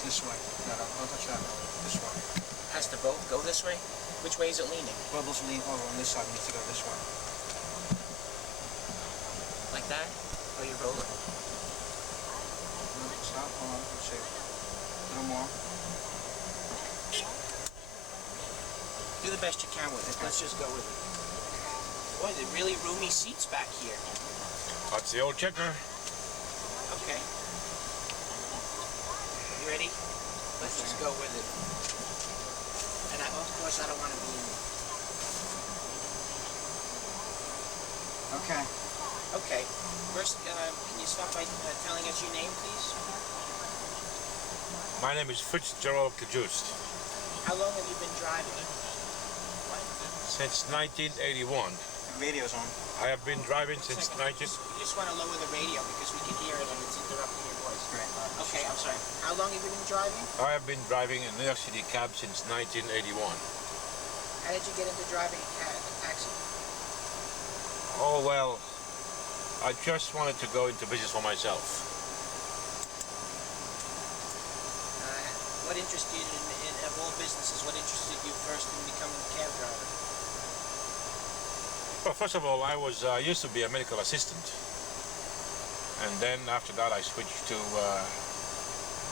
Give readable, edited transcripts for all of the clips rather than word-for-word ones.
It's this way. No, don't touch that. This way. Has to both go this way? Which way is it leaning? Well, let's lean over on this side. It needs to go this way. Like that? Or you roll it? Stop. Hold on. Let's see. A little more. Do the best you can with it. Let's just go with it. Boy, they're really roomy seats back here. That's the old Checker. Okay. You ready? Let's just go with it. And of course, I don't want to be in. Okay. Okay. First, can you start by telling us your name, please? My name is Fritzgerald Cajuste. How long have you been driving it? Since 1981. The radio's on. I have been driving since 19... You just want to lower the radio because we can hear it and it's interrupting your voice. Great. Okay, I'm sorry. How long have you been driving? I have been driving a New York City cab since 1981. How did you get into driving a taxi? Oh, well, I just wanted to go into business for myself. What interested you in of all businesses, what interested you first in becoming a cab driver? Well, first of all, I used to be a medical assistant. And then after that, I switched to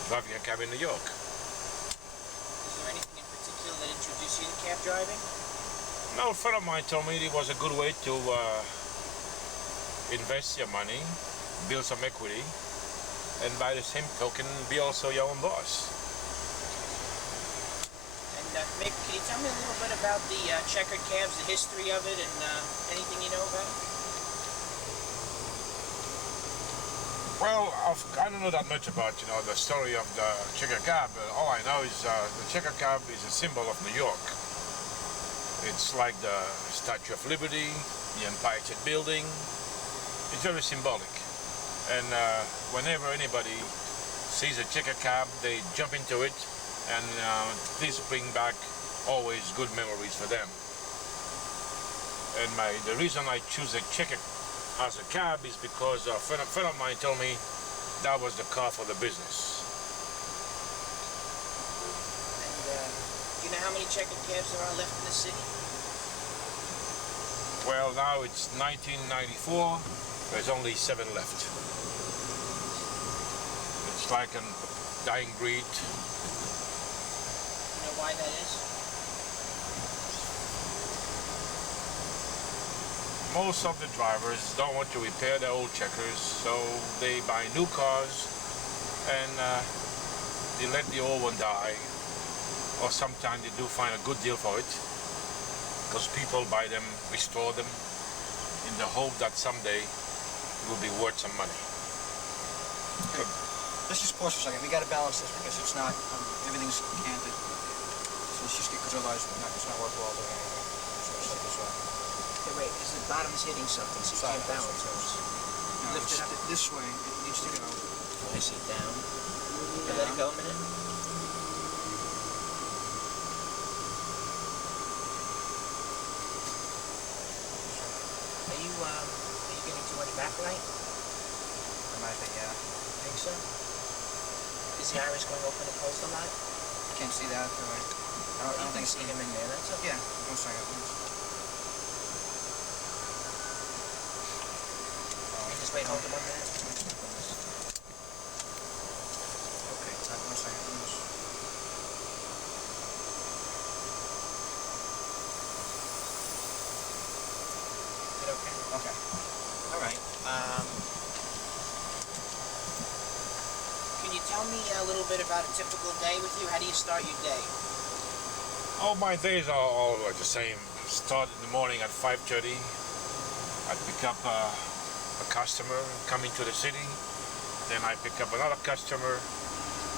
driving a cab in New York. Is there anything in particular that introduced you to cab driving? No, a friend of mine told me it was a good way to invest your money, build some equity, and by the same token, be also your own boss. And maybe can you tell me a little bit about the Checker cabs, the history of it, and anything you know about it? Well, I don't know that much about, the story of the Checker cab. All I know is the Checker cab is a symbol of New York. It's like the Statue of Liberty, the Empire State Building. It's very symbolic. And whenever anybody sees a Checker cab, they jump into it, and this bring back always good memories for them. And the reason I choose a Checker as a cab is because a friend of mine told me that was the car for the business. And do you know how many Checker cabs there are left in the city? Well, now it's 1994. There's only 7 left. It's like a dying breed. You know why that is? Most of the drivers don't want to repair their old Checkers, so they buy new cars and they let the old one die. Or sometimes they do find a good deal for it, because people buy them, restore them, in the hope that someday it will be worth some money. Okay. Let's just pause for a second. We got to balance this because it's not, everything's canted. So let's just get, because otherwise it's not worthwhile doing anything. So let's take this way. Okay, wait, because the bottom's hitting something, so you can't balance those. No, Lift it up. This way, it needs to go. I see, down. Okay, let it go a minute. Are you getting too much backlight? I might think, yeah. Think so? Is the iris going open and closed a lot? Can't see that through it. I don't think see him in there, that's okay. Yeah, 1 second, please. Just wait, hold him 1 minute. Okay, 1 second, please. Is it okay? Okay. All right. Can you tell me a little bit about a typical day with you? How do you start your day? Oh, my days are all the same. Start in the morning at 5:30. I pick up a customer coming to the city. Then I pick up another customer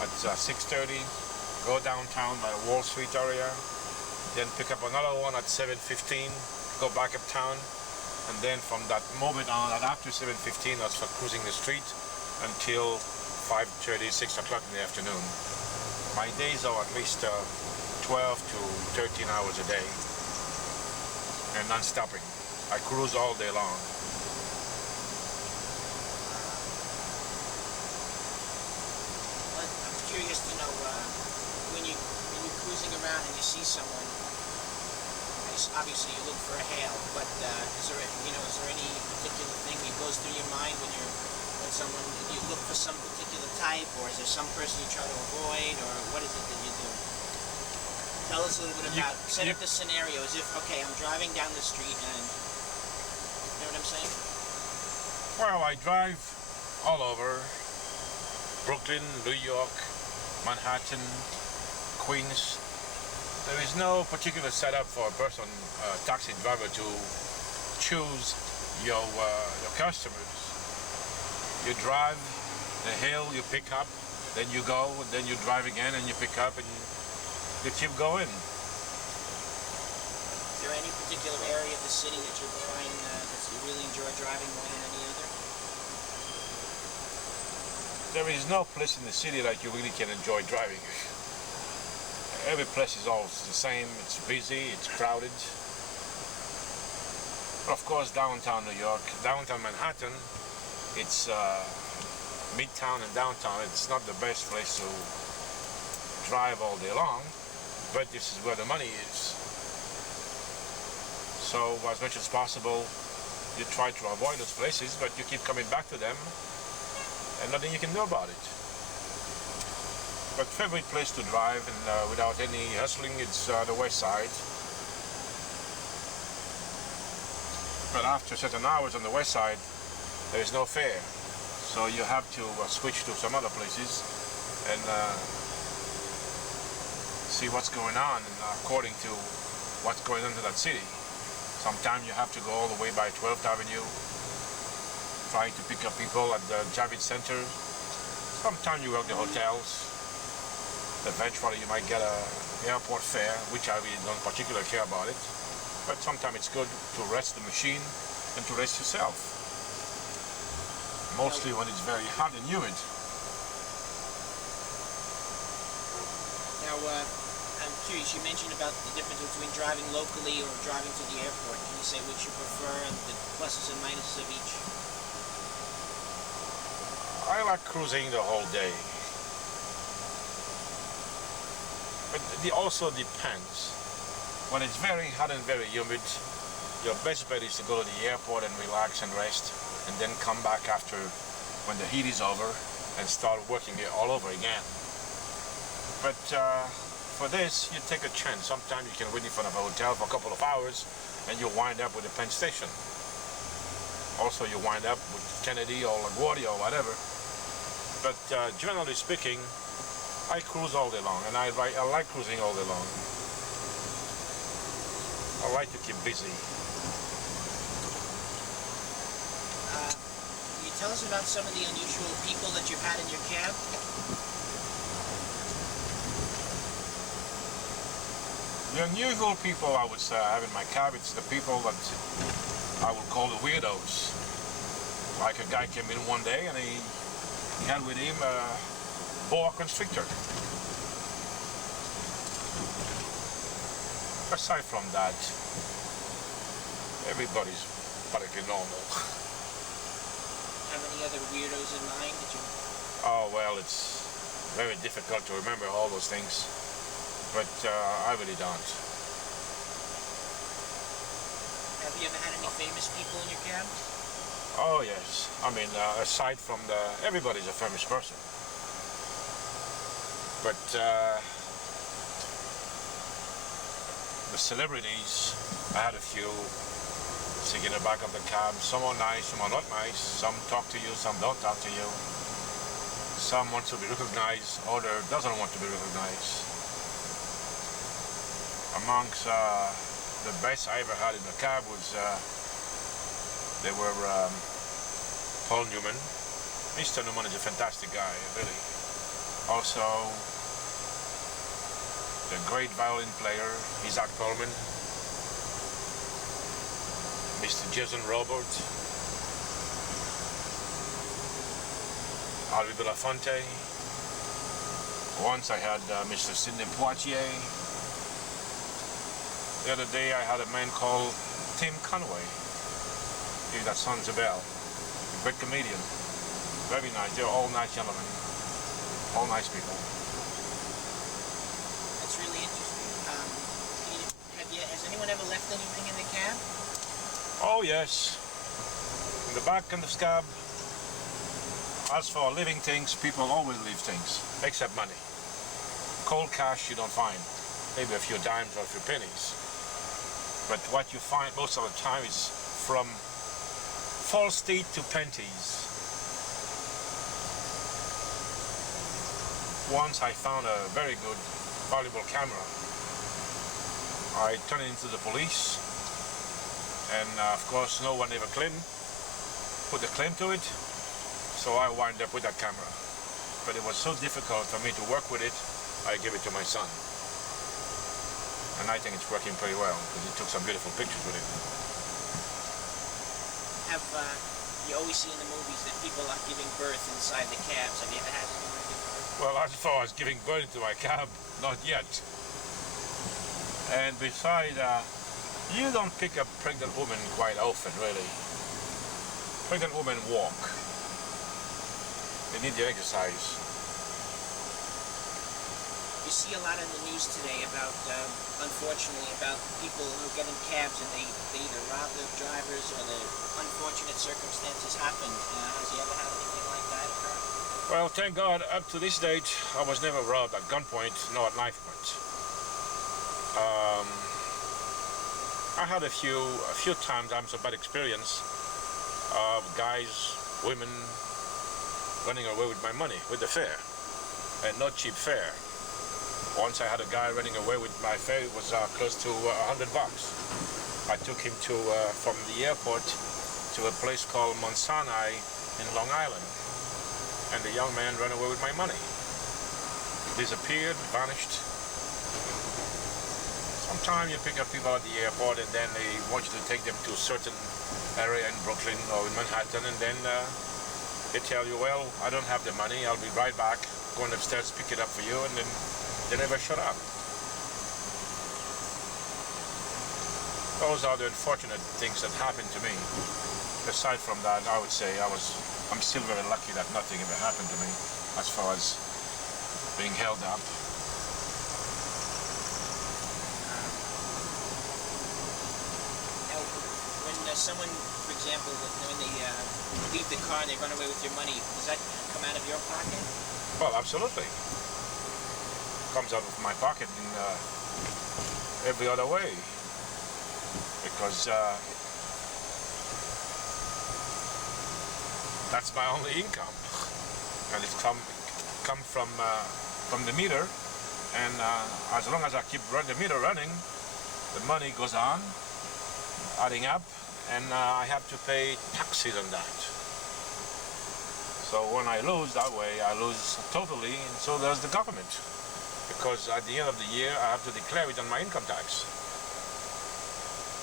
at 6:30. Go downtown by the Wall Street area. Then pick up another one at 7:15. Go back uptown. And then from that moment on, after 7:15, that's for cruising the street until 5:30, 6 o'clock in the afternoon. My days are at least 12 to 13 hours a day, and non-stopping. I cruise all day long. I'm curious to know see someone, obviously you look for a hail, but is there any particular thing that goes through your mind when someone, you look for some particular type, or is there some person you try to avoid, or what is it that you do? Tell us a little bit about, set up the scenario as if, okay, I'm driving down the street and, you know what I'm saying? Well, I drive all over Brooklyn, New York, Manhattan, Queens. There is no particular setup for a person, a taxi driver, to choose your customers. You drive the hill, you pick up, then you go, and then you drive again, and you pick up, and you keep going. Is there any particular area of the city that you find that you really enjoy driving more than any other? There is no place in the city that you really can enjoy driving. Every place is always the same. It's busy, it's crowded. But of course, downtown New York, downtown Manhattan, it's midtown and downtown. It's not the best place to drive all day long, but this is where the money is. So as much as possible, you try to avoid those places, but you keep coming back to them, and nothing you can do about it. But favorite place to drive, and without any hustling, it's the West Side. But after certain hours on the West Side, there is no fare, so you have to switch to some other places and see what's going on, and according to what's going on in that city. Sometimes you have to go all the way by 12th Avenue, trying to pick up people at the Javits Center. Sometimes you work the hotels. Eventually you might get an airport fare, which I really don't particularly care about it. But sometimes it's good to rest the machine and to rest yourself. Mostly when it's very hot and humid. Now, I'm curious, you mentioned about the difference between driving locally or driving to the airport. Can you say which you prefer and the pluses and minuses of each? I like cruising the whole day. But it also depends. When it's very hot and very humid, your best bet is to go to the airport and relax and rest, and then come back after when the heat is over and start working it all over again. But for this, you take a chance. Sometimes you can wait in front of a hotel for a couple of hours and you wind up with a Penn Station. Also, you wind up with Kennedy or LaGuardia or whatever. But generally speaking, I cruise all day long, and I like cruising all day long. I like to keep busy. Can you tell us about some of the unusual people that you've had in your cab? The unusual people I would say I have in my cab, it's the people that I would call the weirdos. Like a guy came in one day and he had with him a boa constrictor. Aside from that, everybody's practically normal. Have any other weirdos in mind that you... Oh, well, it's very difficult to remember all those things, but I really don't. Have you ever had any famous people in your cab? Oh, yes. I mean, aside from everybody's a famous person. But the celebrities, I had a few sitting in the back of the cab. Some are nice, some are not nice. Some talk to you, some don't talk to you. Some want to be recognized, other doesn't want to be recognized. Amongst the best I ever had in the cab was they were Paul Newman. Mr. Newman is a fantastic guy, really. Also, the great violin player, Isaac Coleman, Mr. Jason Robert, Harvey Belafonte. Once I had Mr. Sidney Poitier. The other day I had a man called Tim Conway. If that sounds a bell. A great comedian. Very nice. They're all nice gentlemen. All nice people. That's really interesting. anything in the cab? Oh yes. In the back and the scab. As for leaving things, people always leave things, except money. Cold cash you don't find. Maybe a few dimes or a few pennies. But what you find most of the time is from false teeth to panties. Once I found a very good, valuable camera. I turned it into the police, and of course no one ever put a claim to it, so I wound up with that camera. But it was so difficult for me to work with it, I gave it to my son. And I think it's working pretty well, because he took some beautiful pictures with it. You always see in the movies that people are giving birth inside the cabs. Have you ever had anyone give birth? Well, as far as giving birth into my cab, not yet. And besides, you don't pick up pregnant women quite often, really. Pregnant women walk. They need the exercise. You see a lot in the news today about, unfortunately, about people who get in cabs and they either rob the drivers or the unfortunate circumstances happen. Has you ever had anything like that occur? Well, thank God, up to this date, I was never robbed at gunpoint, nor at knife point. I had a few times I had some bad experience of guys, women running away with my money, with the fare, and not cheap fare. Once I had a guy running away with my fare. It was close to $100. I took him from the airport to a place called Mount Sinai in Long Island, and the young man ran away with my money. Disappeared, vanished. Sometimes you pick up people at the airport and then they want you to take them to a certain area in Brooklyn or in Manhattan, and then they tell you, well, I don't have the money, I'll be right back, going upstairs, pick it up for you, and then they never shut up. Those are the unfortunate things that happened to me. Aside from that, I would say I'm still very lucky that nothing ever happened to me as far as being held up. When someone, for example, when they leave the car and they run away with your money, does that come out of your pocket? Well, absolutely. Comes out of my pocket in every other way, because that's my only income, and it's come from the meter, and as long as I keep the meter running, the money goes on, adding up, and I have to pay taxes on that. So when I lose that way, I lose totally, and so does the government. Because at the end of the year, I have to declare it on my income tax.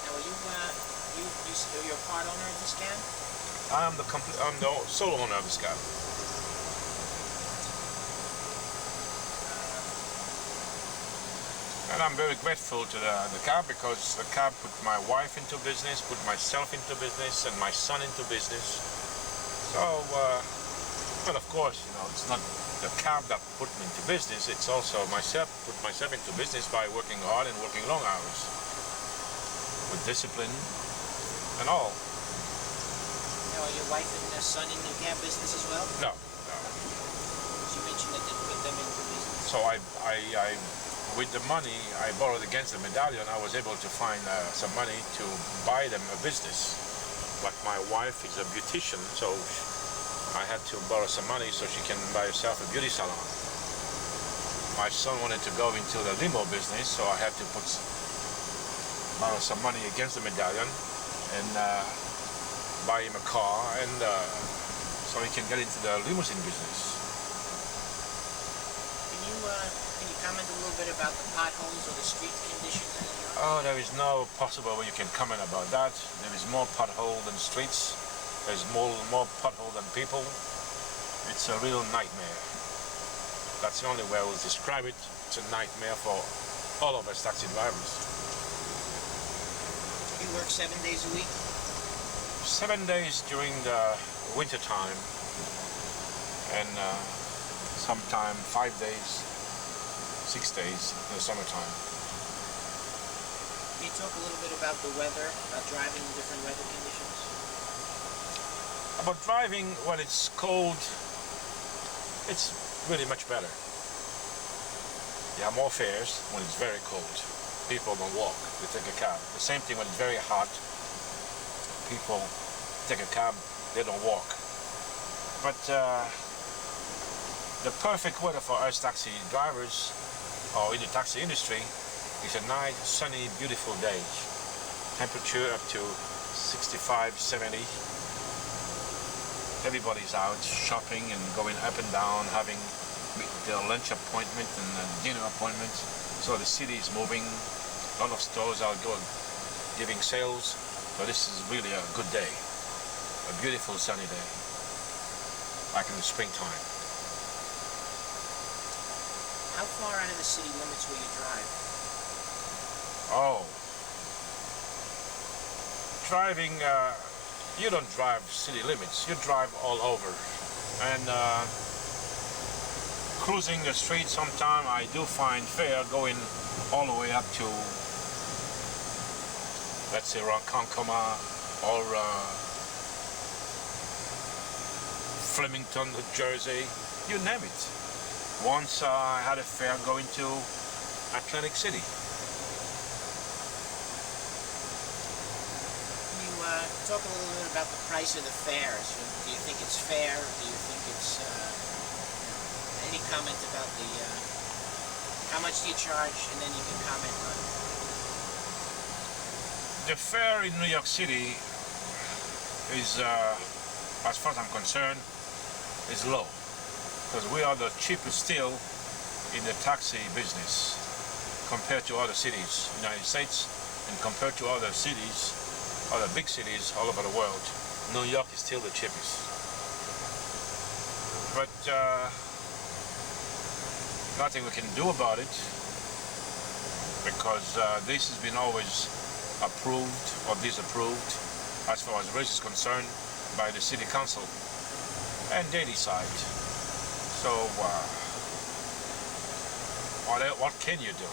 Now, you're a part owner of this cab? I'm the sole owner of this cab. And I'm very grateful to the cab, because the cab put my wife into business, put myself into business, and my son into business. So, well, of course, it's not the cab that put me into business, it's also put myself into business by working hard and working long hours, with discipline and all. Now, are your wife and son in the cab business as well? No. You mentioned that they put them into business. So with the money I borrowed against the medallion, I was able to find some money to buy them a business. But my wife is a beautician, so I had to borrow some money so she can buy herself a beauty salon. My son wanted to go into the limo business, so I had to borrow some money against the medallion and buy him a car, and so he can get into the limousine business. Can you comment a little bit about the potholes or the street conditions in New York? Oh, there is no possible way you can comment about that. There is more pothole than streets. There's more pothole than people. It's a real nightmare. That's the only way I will describe it. It's a nightmare for all of us taxi drivers. You work 7 days a week? 7 days during the winter time, and sometime 5 days, 6 days in the summertime. Can you talk a little bit about the weather, about driving in different weather conditions? About driving when it's cold, it's really much better. You have more fares when it's very cold. People don't walk, they take a cab. The same thing when it's very hot. People take a cab, they don't walk. But the perfect weather for us taxi drivers or in the taxi industry is a nice, sunny, beautiful day. Temperature up to 65, 70. Everybody's out shopping and going up and down, having their lunch appointment and dinner appointment. So the city is moving. A lot of stores are giving sales. So this is really a good day. A beautiful sunny day. Like in the springtime. How far out of the city limits will you drive? Oh. Driving, you don't drive city limits. You drive all over. And cruising the street sometime, I do find fare going all the way up to, let's say, around Concoma or Flemington, New Jersey, you name it. Once I had a fare going to Atlantic City. Can you talk a little bit about the price of the fares? Do you think it's fair? Do you think it's any comment about the how much do you charge, and then you can comment on it. The fare in New York City is, as far as I'm concerned, is low, because we are the cheapest still in the taxi business compared to other cities in the United States, and compared to other cities, other big cities all over the world. New York is still the cheapest. But nothing we can do about it, because this has been always approved or disapproved as far as race is concerned by the city council, and they decide. So what can you do?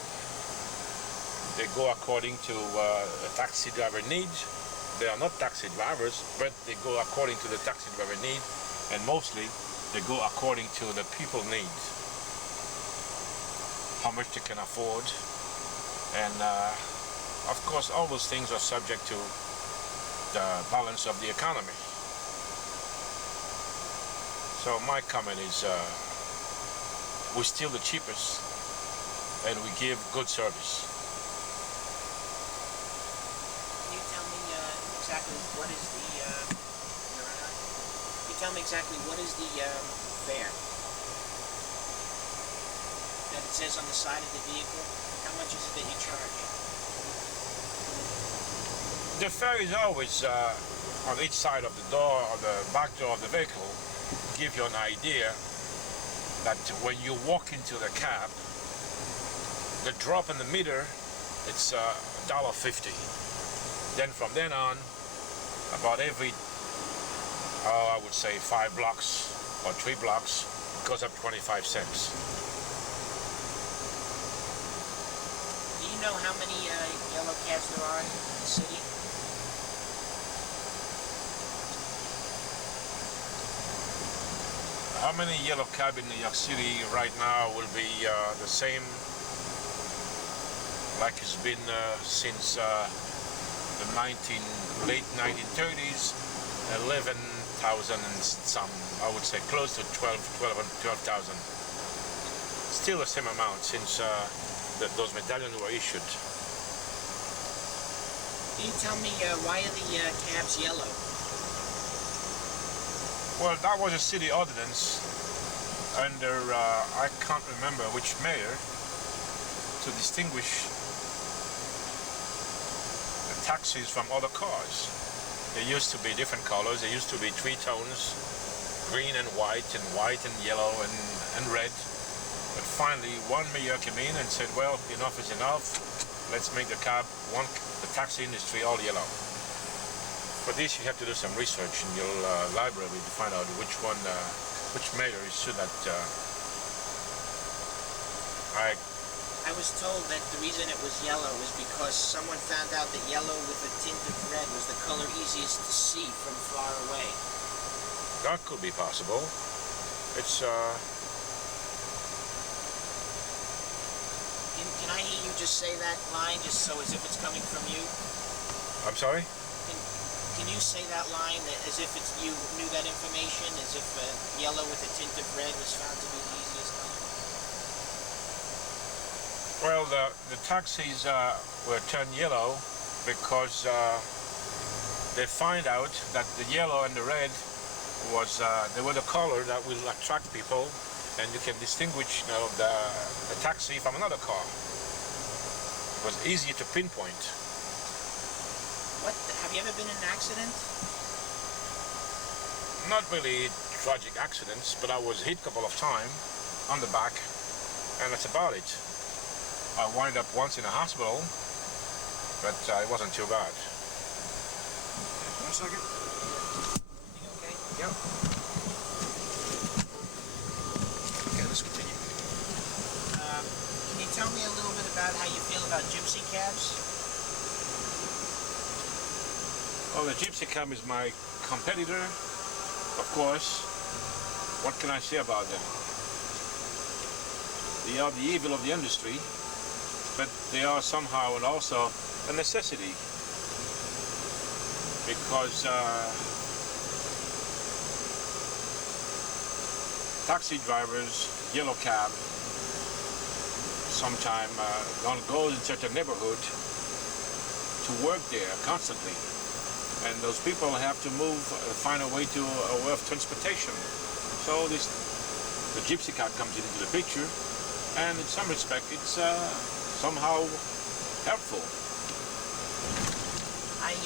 They go according to a taxi driver needs. They are not taxi drivers, but they go according to the taxi driver need, and mostly they go according to the people needs, how much they can afford, and of course all those things are subject to the balance of the economy. So my comment is we're still the cheapest and we give good service. Can you tell me exactly what is the can you tell me exactly what is the fare that it says on the side of the vehicle? How much is it that you charge? The fare is always on each side of the door or the back door of the vehicle, give you an idea that when you walk into the cab, the drop in the meter, it's $1.50. Then from then on, about every, I would say 5 blocks or 3 blocks, it goes up 25 cents. Do you know how many yellow cabs there are in the city? How many yellow cab in New York City right now will be the same like it's been since the late 1930s, 11,000 and some, I would say close to 12,000. Still the same amount since those medallions were issued. Can you tell me why are the cabs yellow? Well, that was a city ordinance under, I can't remember which mayor, to distinguish the taxis from other cars. There used to be different colors. There used to be 3 tones, green and white and yellow and red. But finally, one mayor came in and said, well, enough is enough. Let's make the taxi industry all yellow. For this, you have to do some research in your library to find out which mayor issued that. I I was told that the reason it was yellow was because someone found out that yellow with a tint of red was the color easiest to see from far away. That could be possible. It's Can I hear you just say that line, just so as if it's coming from you? I'm sorry? Can you say that line as if it's you knew that information, as if yellow with a tint of red was found to be the easiest color? Well, the taxis were turned yellow because they find out that the yellow and the red was they were the color that will attract people, and you can distinguish, you know, the taxi from another car. It was easy to pinpoint. Have you ever been in an accident? Not really tragic accidents, but I was hit a couple of times on the back, and that's about it. I wound up once in a hospital, but it wasn't too bad. 1 second. Everything okay? Yep. Okay, let's continue. Can you tell me a little bit about how you feel about gypsy cabs? Well, the gypsy cab is my competitor, of course. What can I say about them? They are the evil of the industry, but they are somehow and also a necessity, because taxi drivers, yellow cab, sometime don't go in such a neighborhood to work there constantly. And those people have to move, find a way of transportation. So the gypsy cab comes into the picture, and in some respect, it's somehow helpful. I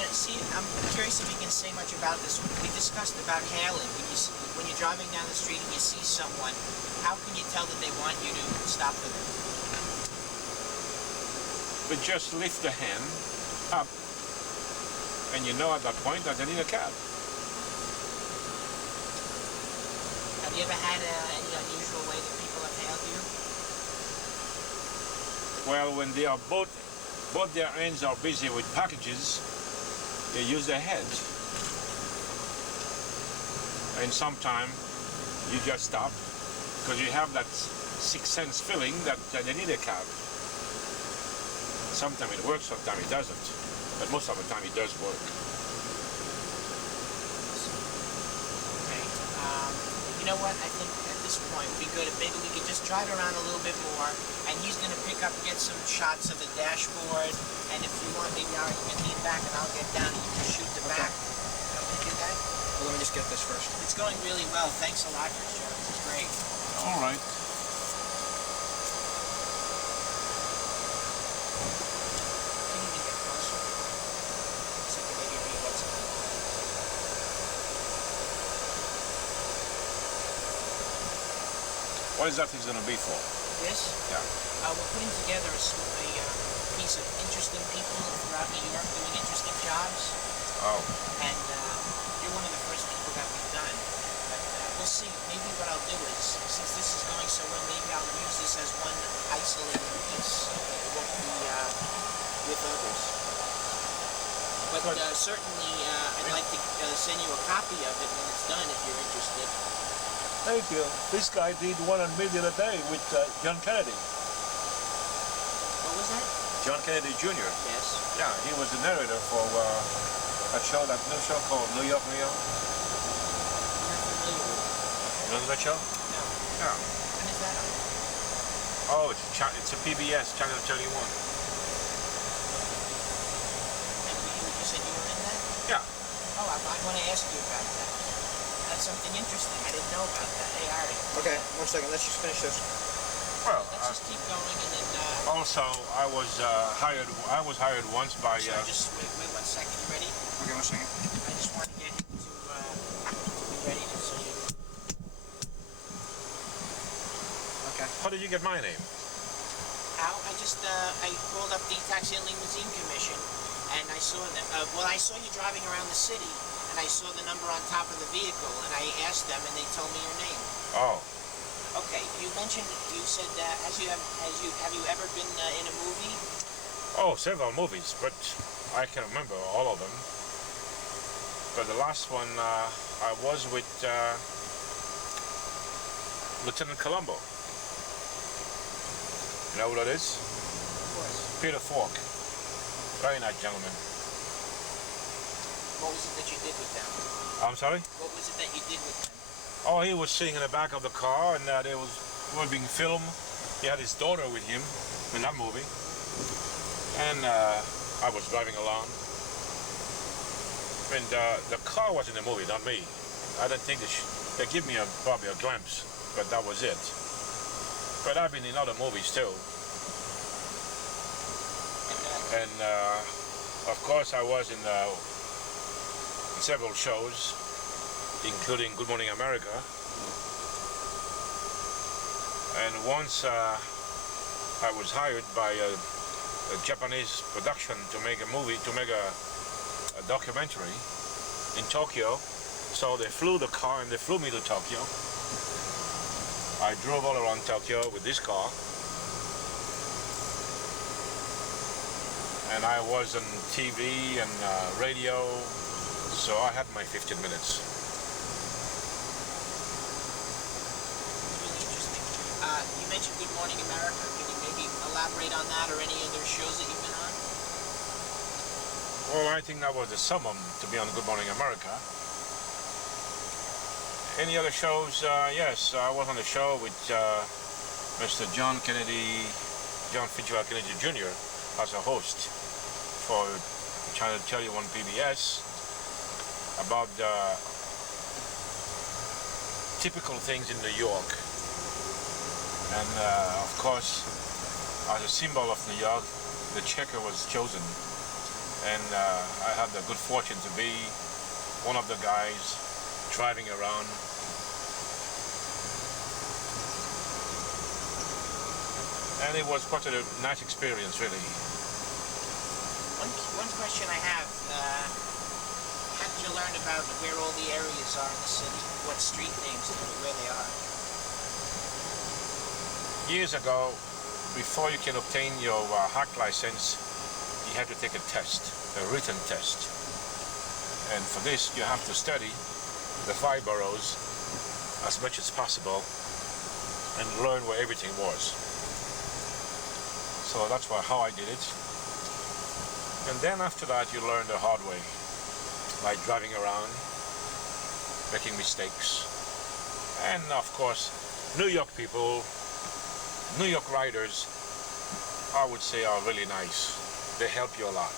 don't see. I'm curious if you can say much about this. We discussed about hailing. When you're driving down the street and you see someone, how can you tell that they want you to stop for them? But just lift the hand up, and you know at that point that they need a cab. Have you ever had any unusual way that people have hailed you? Well, when they are both their ends are busy with packages, they use their head. And sometimes you just stop because you have that sixth sense feeling that they need a cab. Sometimes it works, sometimes it doesn't. But most of the time it does work. Okay. You know what? I think at this point it would be good if maybe we could just drive around a little bit more, and he's going to get some shots of the dashboard, and if you want, maybe you can lean back and I'll get down and you can shoot the back. You want me to do that? Well, let me just get this first. It's going really well. Thanks a lot, Fitzgerald. It's great. All right. Can you even get closer? So you can maybe read what's on it. What is that thing going to be for? This? Yeah. We're putting together a piece of interesting people throughout New York doing interesting jobs. Oh. And you're one of the first people that we've done. But we'll see. Maybe what I'll do is, since this is going so well, maybe I'll use this as one isolated piece. It won't be with others. But certainly, I'd like to send you a copy of it when it's done, if you're interested. Thank you. This guy did 1 million a day with John Kennedy. What was that? John Kennedy Jr. Yes. Yeah, he was the narrator for that new show called New York, New York. I'm not familiar with it. You know that show? No. Yeah. When is that on? Oh, it's a PBS, Channel 31. And you said you were in that? Yeah. Oh, I want to ask you about that. That's something interesting. I didn't know about that. Hey, Ari. Okay, 1 second. Let's just finish this. Well, Let's just keep going, and then. also I was hired once by. Sorry, just wait 1 second. You ready? Okay, 1 second. I just want to get him to be ready to see you. Okay. How did you get my name? How? I called up the Taxi and Limousine Commission, and I saw that. I saw you driving around the city, and I saw the number on top of the vehicle, and I asked them, and they told me your name. Oh. Okay, you said have you ever been in a movie? Oh, several movies, but I can remember all of them. But the last one, I was with Lieutenant Colombo. You know who that is? Of course. Peter Falk. Very nice gentleman. What was it that you did with them? I'm sorry? What was it that you did with them? Oh, he was sitting in the back of the car, and we were being filmed. He had his daughter with him in that movie. And I was driving along. And the car was in the movie, not me. I don't think they give me probably a glimpse, but that was it. But I've been in other movies too. And of course I was in several shows, including Good Morning America. And once I was hired by a Japanese production to make a movie, to make a documentary in Tokyo. So they flew the car and they flew me to Tokyo. I drove all around Tokyo with this car. And I was on TV and radio, so I had my 15 minutes. Really interesting. You mentioned Good Morning America. Can you maybe elaborate on that or any other shows that you've been on? Well, I think that was the summum to be on Good Morning America. Any other shows? Yes, I was on a show with Mr. John Fitzgerald Kennedy Jr. as a host for Channel 31 PBS about typical things in New York. And of course, as a symbol of New York, the Checker was chosen. And I had the good fortune to be one of the guys driving around. And it was quite a nice experience, really. One question I have, how did you learn about where all the areas are in the city? What street names and where they are? Years ago, before you can obtain your hack license, you have to take a test, a written test. And for this, you have to study the 5 boroughs as much as possible and learn where everything was. So that's how I did it. And then after that, you learn the hard way, by driving around, making mistakes. And of course, New York people, New York riders, I would say are really nice. They help you a lot.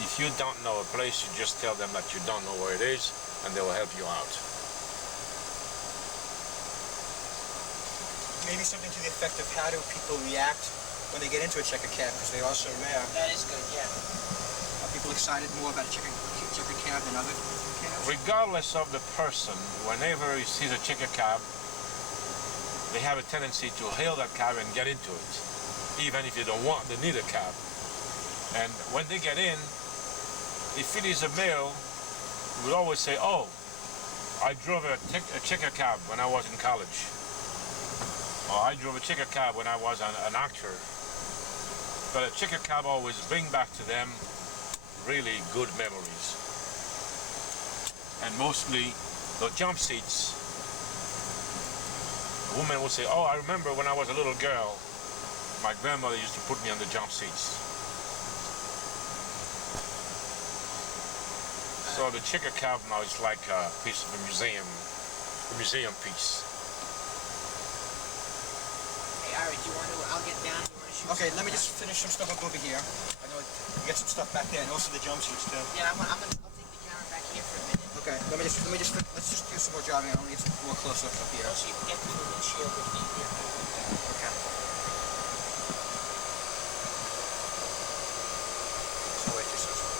If you don't know a place, you just tell them that you don't know where it is, and they will help you out. Maybe something to the effect of how do people react when they get into a checker cab, because they are so rare. That is good, yeah. Are people excited more about a checker cab than other cabs? Regardless of the person, whenever he sees a checker cab, they have a tendency to hail that cab and get into it, even if they need a cab. And when they get in, if it is a male, we always say, "Oh, I drove a checker cab when I was in college." Or I drove a checker cab when I was an actor. But a checker cab always brings back to them really good memories. And mostly the jump seats. The woman will say, "Oh, I remember when I was a little girl, my grandmother used to put me on the jump seats." So the checker cab now is like a piece of a museum piece. All right, I'll get down. You want to shoot? Okay, let me just finish some stuff up over here. I know you got some stuff back there, and also the jump seats too. Yeah, I'll take the camera back here for a minute. Okay, let's just do some more driving. I want to get some more close-ups up here. So you can get through the windshield with the Okay. So wait just a second.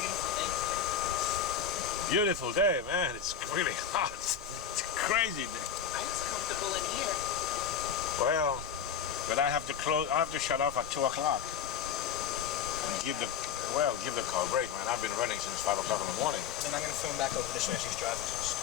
beautiful day today. Beautiful day, man. It's really hot. It's crazy. It's comfortable in here. Well, but I have to shut off at 2 o'clock. And give the car a break, man. I've been running since 5 o'clock in the morning. Then I'm going to film back over this way as he's driving. So just,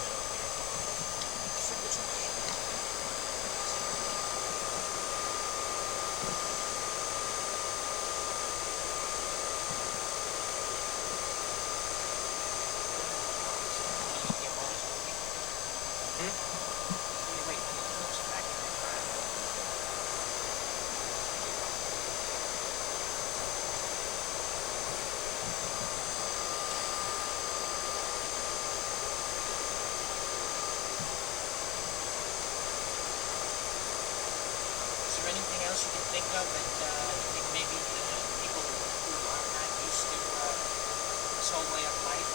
think of that you think maybe people who are not used to this whole way of life,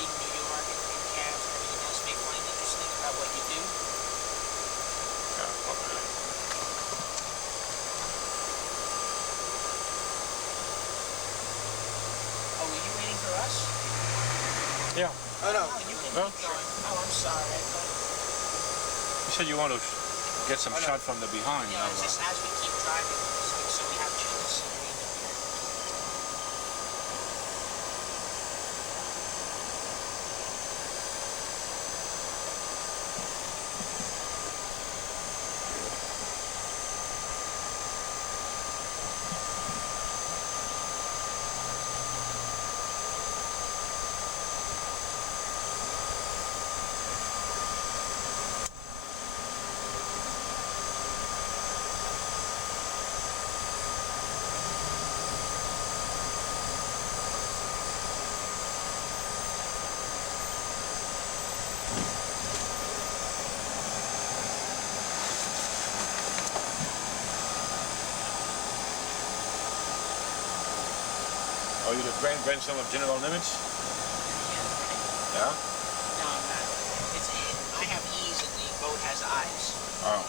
being New York and cabs and everything else, may find interesting about what you do? Yeah, probably. Oh, were you waiting for us? Yeah. Oh no. Oh, you can No, keep going. Oh, I'm sorry. I thought, You said you want to get some shot from the behind. yeah, now, it's just as we keep driving, so we have change of scenery in the back. Are you the grandson of General Nimitz? Yeah, right? Yeah. No, I'm not. I have E's and the boat has I's. Oh.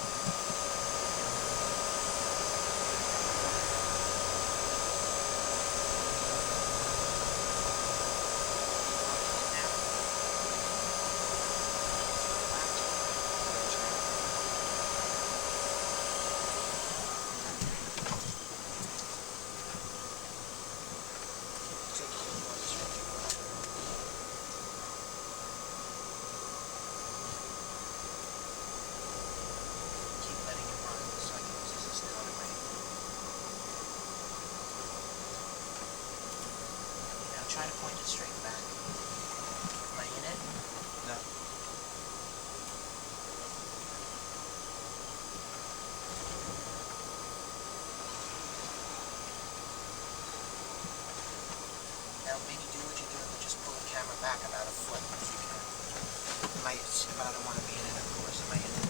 Keep letting it run so I can use this colorway. Now try to point it straight back. Am I in it? No. Now maybe do what you're doing, but just pull the camera back about a foot if you can. But I don't want to be in it, of course. Am I in it?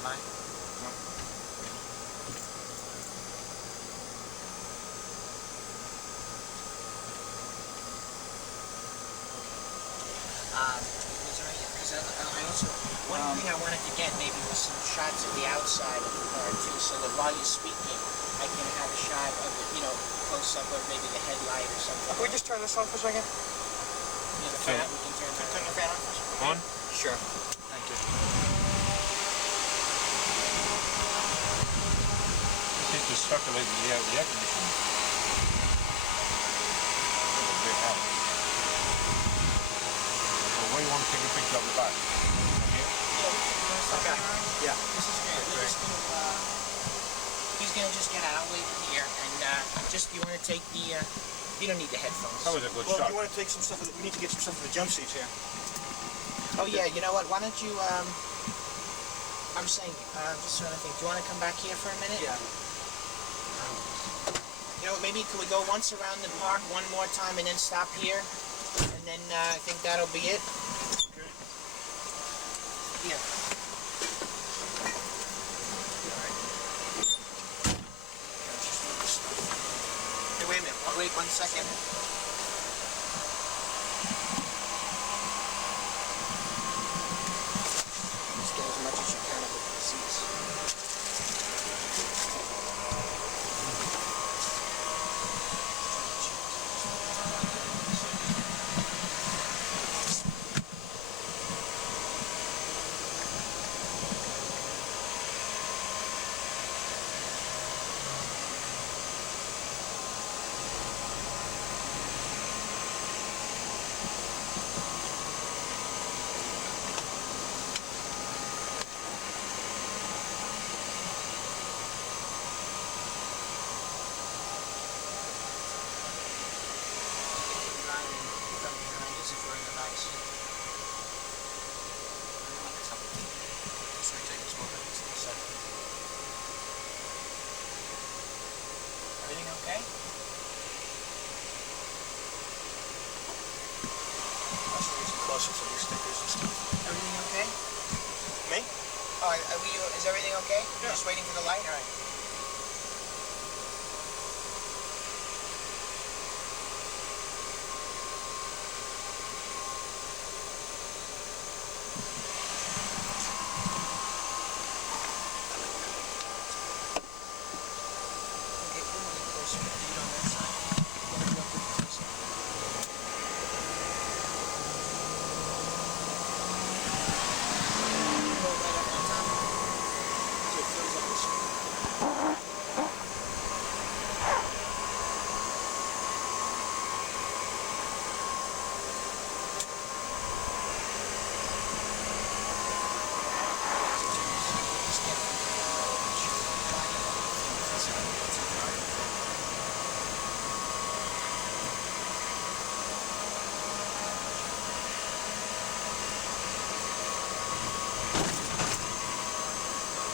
Am I? No. Was there any, because I also, one thing I wanted to get maybe was some shots of the outside of the car too, so that while you're speaking, I can have a shot of the, close up of maybe the headlight or something. Can we just turn this on for a second? Yeah, the fan, we can turn that Turn on. the fan on for a second. On? Sure. Thank you. This is to circulate the air conditioning. That's a big help. So where you want to take a picture of the back? From here? Okay. Yeah. This is great. We're just gonna, he's gonna just get out. I'll wait in here, and you want to take the, you don't need the headphones. That was a good Well, shot. you want to take some stuff? We need to get some stuff of the jump seats here. Oh yeah, you know what? Why don't you? I'm saying, just trying to think. Do you want to come back here for a minute? Yeah. You know what? Maybe could we go once around the park one more time and then stop here, and then I think that'll be it. Okay. Yeah. Hey, wait a minute. Wait 1 second. Just get as much as you can of the seats. Everything okay? I'll show you some close-ups of these stickers and stuff. Everything okay? okay? You're just waiting for the light? All right. Okay, put a little closer to the lead on that side. Yeah, real quick, closer. Go right up on top. So it fills up the screen. Just get it.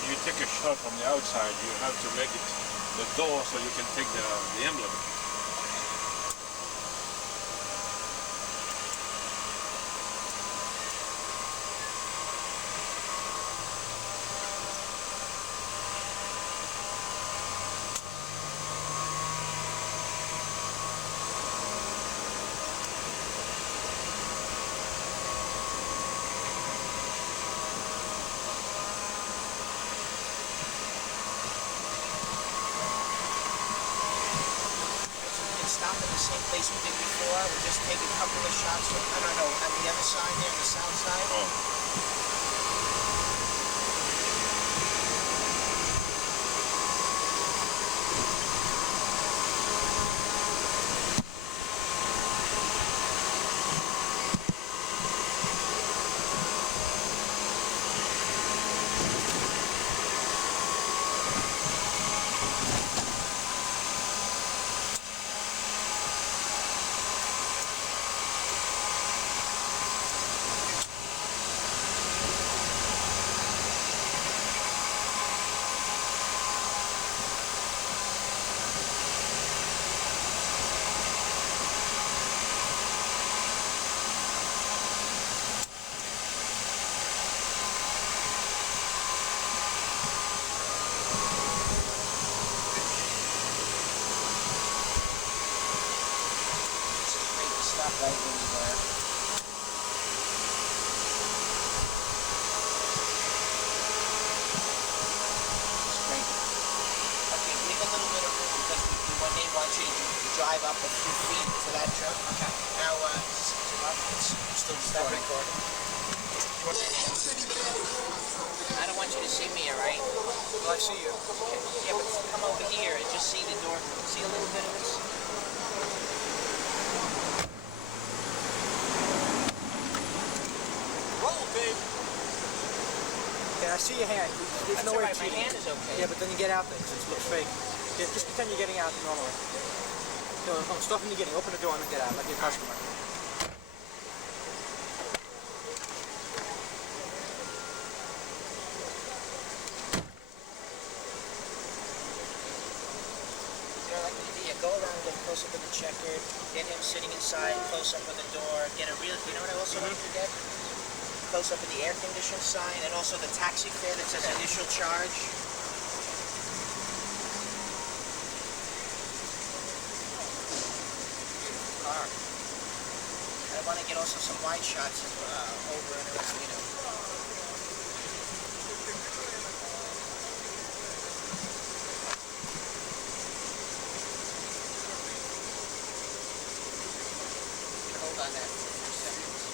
You take a shot from the outside, you have to make it the door so you can take the emblem. Stop at the same place we did before. We'll just take a couple of shots from, I don't know, on the other side there, on the south side. Oh. This is great to stop right when you are. It's great. Okay, leave a little bit of room because we may want you to drive up a few feet to that truck. Okay. Now, is it up? It's still recording. I don't want you to see me, all right? Well, I see you. Okay. Yeah, but come over here and just see the door. See a little bit of this? Roll, babe. Okay, I see your hand. There's That's no all way right. My cheating. hand is okay. Yeah, but then you get out there because it looks fake. Yeah, just pretend you're getting out normally. Stuff in the beginning. Open the door and then get out like your customer. Go around, get close up with the checker, get him sitting inside, close up with the door, get a real, you know what I also like to get? Close up with the air condition sign, and also the taxi fare that says initial charge. Car. I want to get also some wide shots over and around, you know. Hold on that for a few seconds.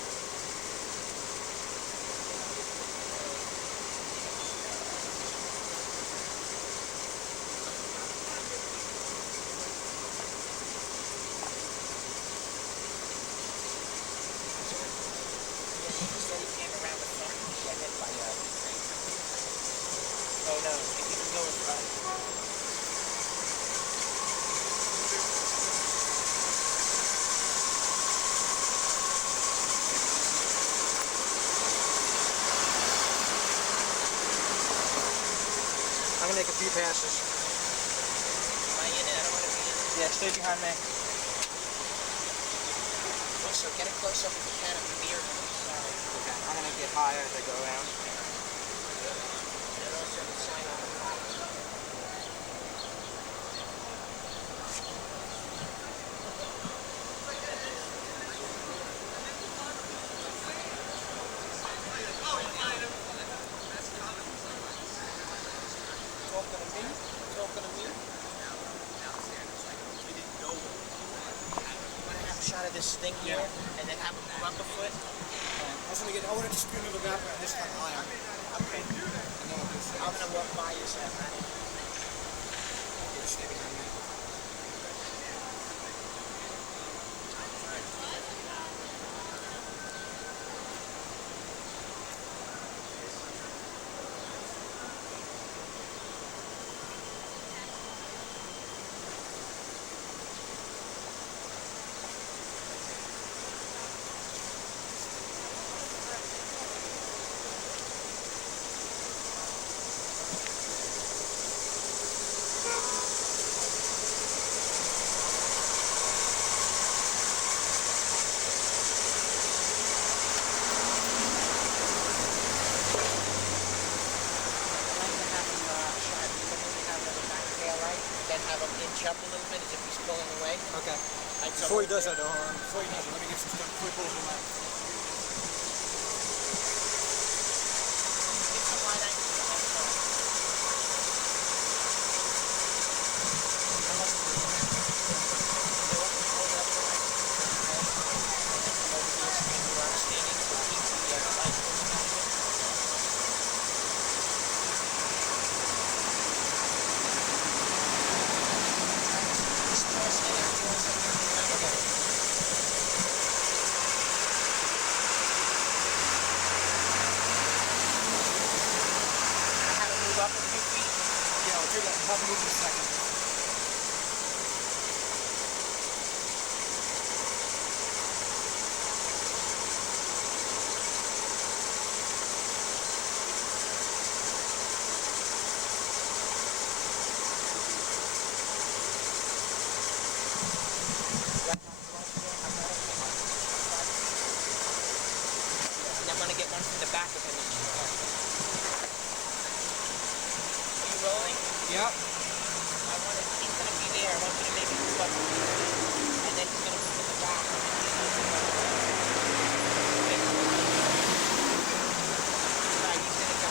He came around the front and he got hit by a train. Oh no, if you can go in front. I'm gonna make a few passes. Am I in it? I don't want to be in it. Yeah, stay behind me. Also, get a close up if you can of the mirror on the side. Okay, I'm gonna get higher as I go around. And also the sign on this thing here, and then have him move up a foot. I want to just move the back this time higher. Okay. And then we'll do it. I'm gonna walk by you, Sam, man. Just stay behind me. Have him inch up a little bit as if he's pulling away. Okay. Like Before he does there. that, let me get some stuff before he pulls him out. Get some wide angle to the whole car. Come up to the hold it up the right. Come over here, screen where I'm standing, so I keep the light close to it. Up a few feet. Yeah, I'll do that. I'll move in a second. And I'm gonna get one from the back of him. Rolling? Yep. He's gonna be there. I want you to maybe move up. And then he's gonna move in the back. Right, he's gonna go.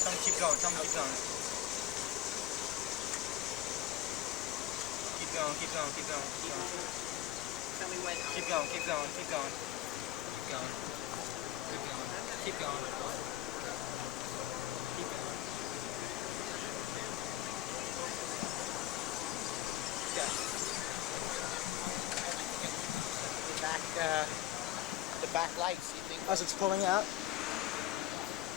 Tell me to keep going. Tell me to keep going. Keep going. Keep going. Keep going. Keep going. Tell me when. Keep going. Keep going. Keep going. Keep going. Keep going. Keep going. Keep going. Okay. The back lights, you think? As it's pulling out.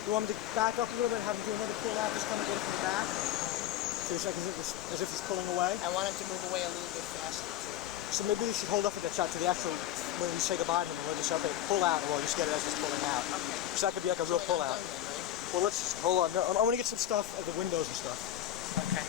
You want me to back up a little bit, have him do another pull out, just kind of get it from the back? So it's like as if he's pulling away? I want him to move away a little bit faster too. So maybe you should hold up with that shot to the actual, when we say goodbye to him, we'll just say, okay, pull out, and we'll just get it as it's pulling out. Okay. So that could be like a real pull out. Well, let's just, hold on. I want to get some stuff at the windows and stuff. Okay.